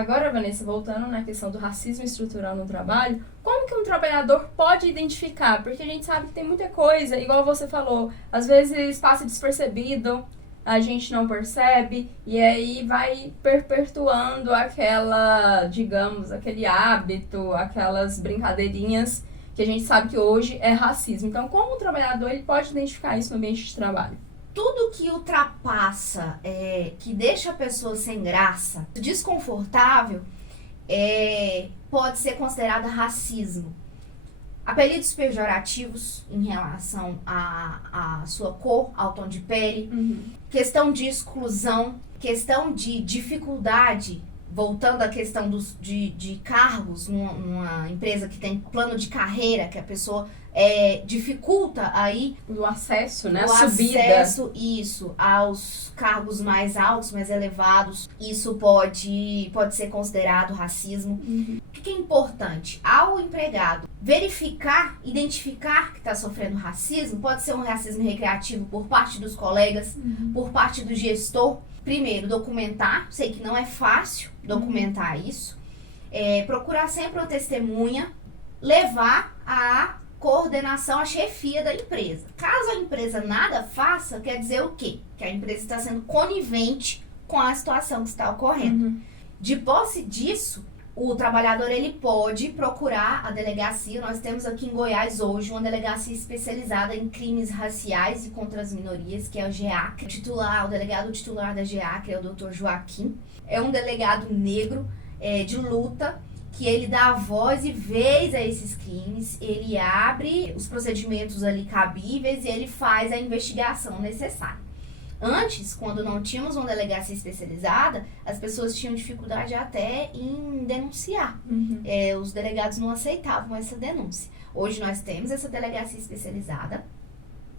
Agora, Vanessa, voltando na questão do racismo estrutural no trabalho, como que um trabalhador pode identificar? Porque a gente sabe que tem muita coisa, igual você falou, às vezes passa despercebido, a gente não percebe, e aí vai perpetuando aquela, digamos, aquele hábito, aquelas brincadeirinhas que a gente sabe que hoje é racismo. Então, como o trabalhador ele pode identificar isso no ambiente de trabalho? Tudo que ultrapassa, que deixa a pessoa sem graça, desconfortável, pode ser considerado racismo. Apelidos pejorativos em relação à sua cor, ao tom de pele, questão de exclusão, questão de dificuldade, voltando à questão de cargos numa empresa que tem plano de carreira, que a pessoa dificulta aí o acesso, né? O a subida. acesso, isso, aos cargos mais altos, mais elevados. Isso pode ser considerado racismo. O que é importante? Ao empregado verificar, identificar que está sofrendo racismo, pode ser um racismo recreativo por parte dos colegas, por parte do gestor. Primeiro, documentar. Sei que não é fácil documentar isso. Procurar sempre uma testemunha. Levar a coordenação, a chefia da empresa. Caso a empresa nada faça, quer dizer o quê? Que a empresa está sendo conivente com a situação que está ocorrendo. De posse disso, o trabalhador ele pode procurar a delegacia. Nós temos aqui em Goiás hoje uma delegacia especializada em crimes raciais e contra as minorias, que é o GEACRE. O delegado titular da GEACRE é o Dr. Joaquim. É um delegado negro de luta, que ele dá voz e vez a esses crimes, ele abre os procedimentos ali cabíveis e ele faz a investigação necessária. Antes, quando não tínhamos uma delegacia especializada, as pessoas tinham dificuldade até em denunciar. Os delegados não aceitavam essa denúncia. Hoje nós temos essa delegacia especializada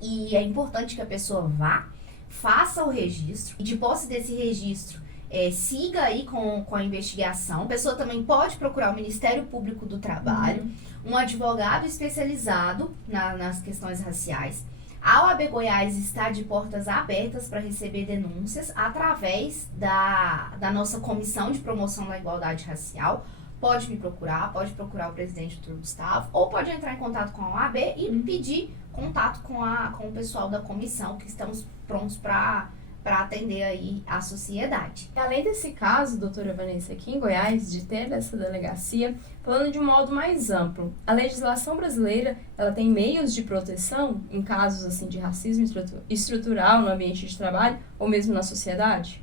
e é importante que a pessoa vá, faça o registro e de posse desse registro, siga aí com a investigação. A pessoa também pode procurar o Ministério Público do Trabalho, um advogado especializado nas questões raciais. A OAB Goiás está de portas abertas para receber denúncias através da nossa Comissão de Promoção da Igualdade Racial. Pode me procurar, pode procurar o presidente Dr. Gustavo, ou pode entrar em contato com a OAB e pedir contato com o pessoal da comissão, que estamos prontos para atender aí a sociedade. Além desse caso, doutora Vanessa, aqui em Goiás, de ter essa delegacia, falando de um modo mais amplo, a legislação brasileira, ela tem meios de proteção em casos assim de racismo estrutural no ambiente de trabalho ou mesmo na sociedade?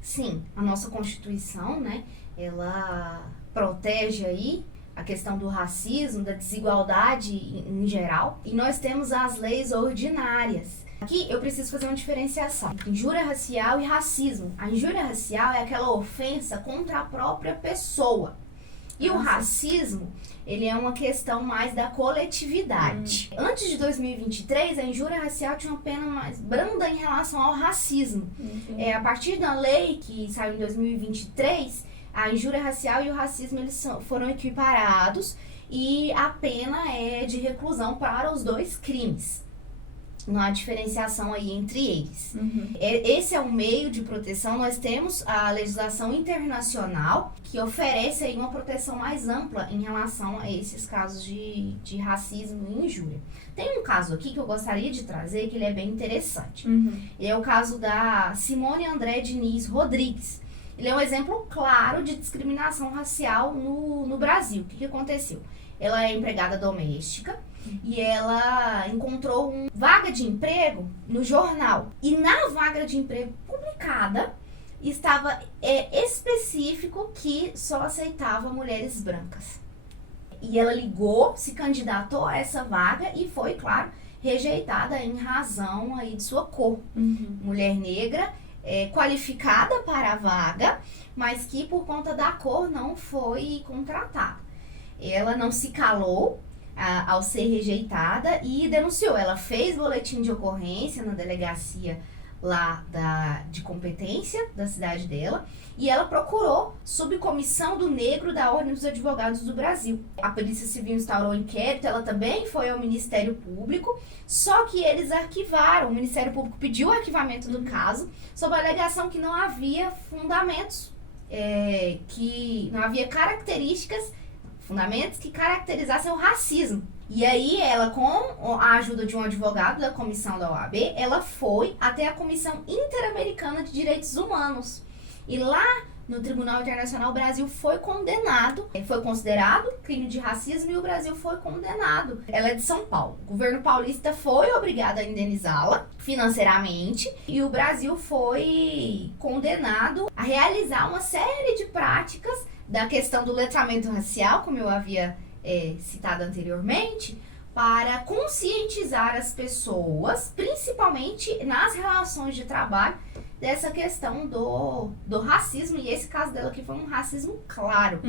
Sim, a nossa Constituição, né, ela protege aí a questão do racismo, da desigualdade em geral, e nós temos as leis ordinárias. Aqui eu preciso fazer uma diferenciação entre injúria racial e racismo. A injúria racial é aquela ofensa contra a própria pessoa. E o racismo, ele é uma questão mais da coletividade. Antes de 2023, a injúria racial tinha uma pena mais branda em relação ao racismo. A partir da lei que saiu em 2023, a injúria racial e o racismo eles foram equiparados e a pena é de reclusão para os dois crimes. Não há diferenciação aí entre eles. Esse é um meio de proteção. Nós temos a legislação internacional que oferece aí uma proteção mais ampla em relação a esses casos de racismo e injúria. Tem um caso aqui que eu gostaria de trazer, que ele é bem interessante. É o caso da Simone André Diniz Rodrigues. Ele é um exemplo claro de discriminação racial no Brasil. O que aconteceu? Ela é empregada doméstica e ela encontrou uma vaga de emprego no jornal. E na vaga de emprego publicada estava específico que só aceitava mulheres brancas. E ela ligou, se candidatou a essa vaga e foi, claro, rejeitada em razão aí de sua cor. Mulher negra, qualificada para a vaga, mas que por conta da cor não foi contratada. Ela não se calou ao ser rejeitada e denunciou. Ela fez boletim de ocorrência na delegacia lá de competência da cidade dela e ela procurou subcomissão do negro da Ordem dos Advogados do Brasil. A Polícia Civil instaurou inquérito, ela também foi ao Ministério Público, só que eles arquivaram. O Ministério Público pediu o arquivamento do caso sob a alegação que não havia fundamentos que não havia fundamentos que caracterizassem o racismo. E aí ela, com a ajuda de um advogado da comissão da OAB, ela foi até a Comissão Interamericana de Direitos Humanos. E lá no Tribunal Internacional, o Brasil foi condenado, foi considerado crime de racismo e o Brasil foi condenado. Ela é de São Paulo. O governo paulista foi obrigado a indenizá-la financeiramente e o Brasil foi condenado a realizar uma série de práticas da questão do letramento racial, como eu havia citado anteriormente, para conscientizar as pessoas, principalmente nas relações de trabalho, dessa questão do racismo. E esse caso dela aqui foi um racismo claro.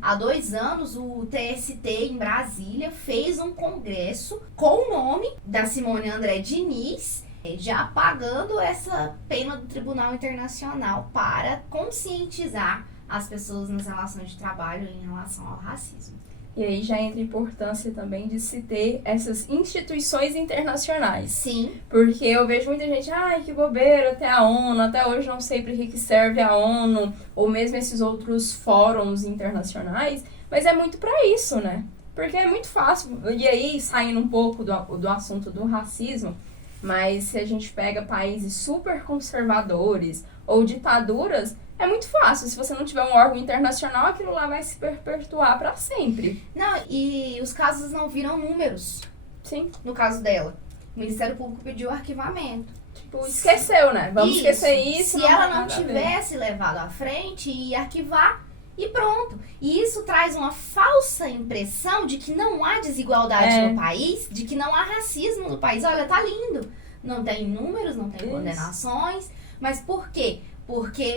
Há 2 anos, o TST em Brasília fez um congresso com o nome da Simone André Diniz, já pagando essa pena do Tribunal Internacional para conscientizar as pessoas nas relações de trabalho em relação ao racismo. E aí já entra a importância também de se ter essas instituições internacionais. Sim. Porque eu vejo muita gente, ai, que bobeira, até a ONU, até hoje não sei para que serve a ONU, ou mesmo esses outros fóruns internacionais, mas é muito para isso, né? Porque é muito fácil, e aí saindo um pouco do assunto do racismo, mas se a gente pega países super conservadores ou ditaduras, é muito fácil. Se você não tiver um órgão internacional, aquilo lá vai se perpetuar para sempre. Não, e os casos não viram números. Sim. No caso dela, o Ministério Público pediu arquivamento. Tipo, esqueceu, né? Vamos esquecer isso. Se ela não tivesse levado à frente, ia arquivar e pronto. E isso traz uma falsa impressão de que não há desigualdade no país, de que não há racismo no país. Olha, tá lindo. Não tem números, não tem condenações. Mas por quê? Porque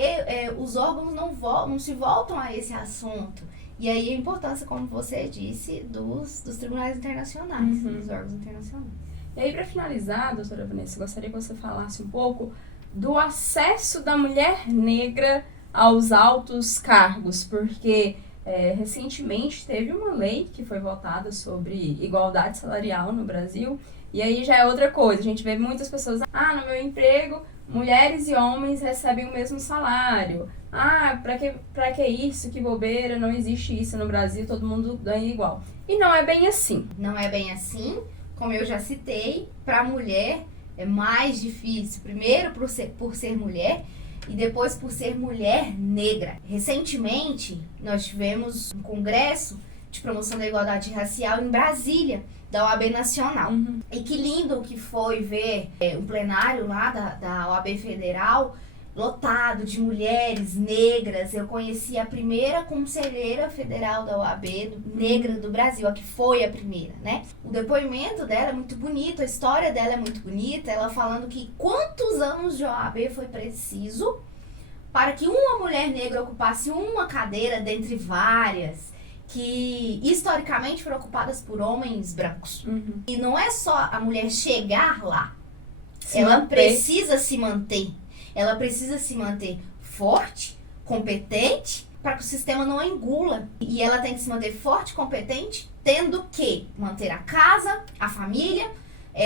os órgãos não se voltam a esse assunto. E aí a importância, como você disse, dos tribunais internacionais, dos órgãos internacionais. E aí, para finalizar, doutora Vanessa, eu gostaria que você falasse um pouco do acesso da mulher negra aos altos cargos, porque recentemente teve uma lei que foi votada sobre igualdade salarial no Brasil, e aí já é outra coisa. A gente vê muitas pessoas, no meu emprego, mulheres e homens recebem o mesmo salário. Pra que isso? Que bobeira, não existe isso no Brasil, todo mundo ganha igual. E não é bem assim. Não é bem assim, como eu já citei, para a mulher é mais difícil. Primeiro por ser mulher e depois por ser mulher negra. Recentemente, nós tivemos um congresso de promoção da igualdade racial em Brasília, da OAB Nacional. E que lindo que foi ver um plenário lá da OAB Federal lotado de mulheres negras. Eu conheci a primeira conselheira federal da OAB negra do Brasil, a que foi a primeira, né? O depoimento dela é muito bonito, a história dela é muito bonita, ela falando que quantos anos de OAB foi preciso para que uma mulher negra ocupasse uma cadeira dentre várias que historicamente foram ocupadas por homens brancos. E não é só a mulher chegar lá, ela precisa se manter. Ela precisa se manter forte, competente, para que o sistema não a engula. E ela tem que se manter forte, competente, tendo que manter a casa, a família,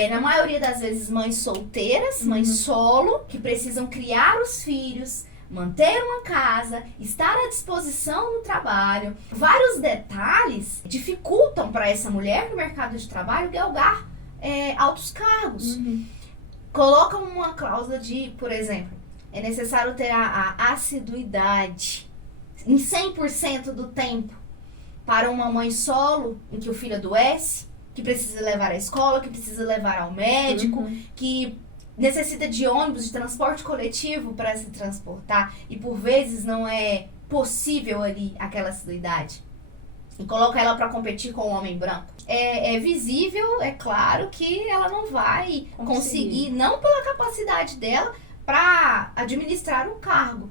na maioria das vezes mães solteiras, mães solo, que precisam criar os filhos, manter uma casa, estar à disposição no trabalho. Vários detalhes dificultam para essa mulher no mercado de trabalho galgar altos cargos. Colocam uma cláusula de, por exemplo, é necessário ter a assiduidade em 100% do tempo para uma mãe solo, em que o filho adoece, que precisa levar à escola, que precisa levar ao médico, que necessita de ônibus, de transporte coletivo para se transportar e por vezes não é possível ali aquela assiduidade. E coloca ela para competir com o homem branco. É visível, é claro que ela não vai conseguir, não pela capacidade dela para administrar um cargo,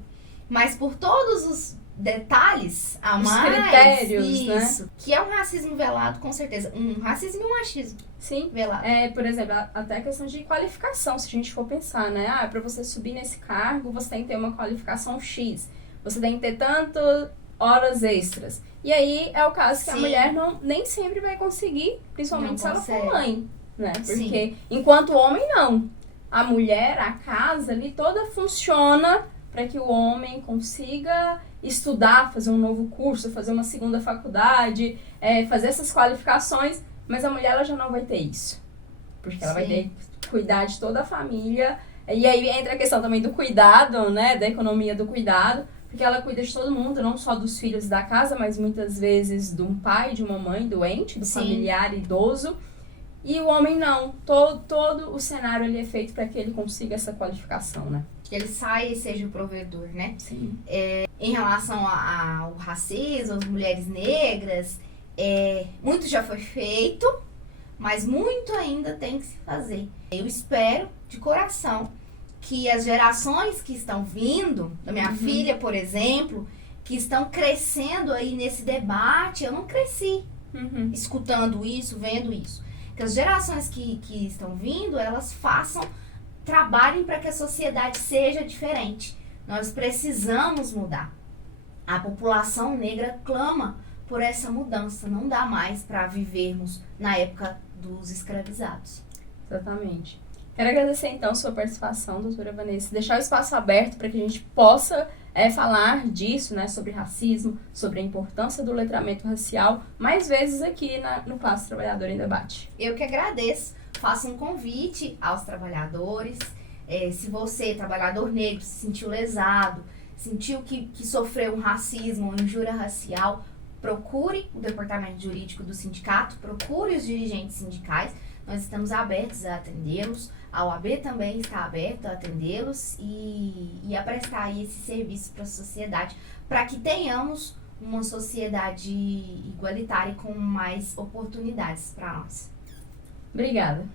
mas por todos os detalhes a mais, critérios, isso, né? Que é um racismo velado, com certeza. Um racismo e um machismo. Sim, velado. Por exemplo, até a questão de qualificação, se a gente for pensar, né? Para você subir nesse cargo, você tem que ter uma qualificação X. Você tem que ter tantas horas extras. E aí é o caso que a mulher nem sempre vai conseguir, principalmente se ela for mãe, né? Porque enquanto o homem não. A mulher, a casa ali toda funciona para que o homem consiga estudar, fazer um novo curso, fazer uma segunda faculdade, fazer essas qualificações, mas a mulher ela já não vai ter isso. Porque ela vai ter que cuidar de toda a família. E aí entra a questão também do cuidado, né? Da economia do cuidado. Porque ela cuida de todo mundo, não só dos filhos da casa, mas muitas vezes de um pai, de uma mãe doente, do familiar idoso. E o homem não. Todo o cenário ali é feito para que ele consiga essa qualificação, né? Que ele saia e seja o provedor, né? Sim. Em relação ao racismo, às mulheres negras, muito já foi feito, mas muito ainda tem que se fazer. Eu espero, de coração, que as gerações que estão vindo, da minha filha, por exemplo, que estão crescendo aí nesse debate, eu não cresci escutando isso, vendo isso. Que as gerações que estão vindo, elas trabalhem para que a sociedade seja diferente. Nós precisamos mudar. A população negra clama por essa mudança. Não dá mais para vivermos na época dos escravizados. Exatamente. Quero agradecer, então, sua participação, doutora Vanessa, deixar o espaço aberto para que a gente possa falar disso, né, sobre racismo, sobre a importância do letramento racial, mais vezes aqui no Classe Trabalhadora em Debate. Eu que agradeço. Faço um convite aos trabalhadores. Se você, trabalhador negro, se sentiu lesado, sentiu que sofreu um racismo, uma injúria racial, procure o departamento jurídico do sindicato, procure os dirigentes sindicais. Nós estamos abertos a atendê-los. A OAB também está aberta a atendê-los e a prestar aí esse serviço para a sociedade, para que tenhamos uma sociedade igualitária e com mais oportunidades para nós. Obrigada.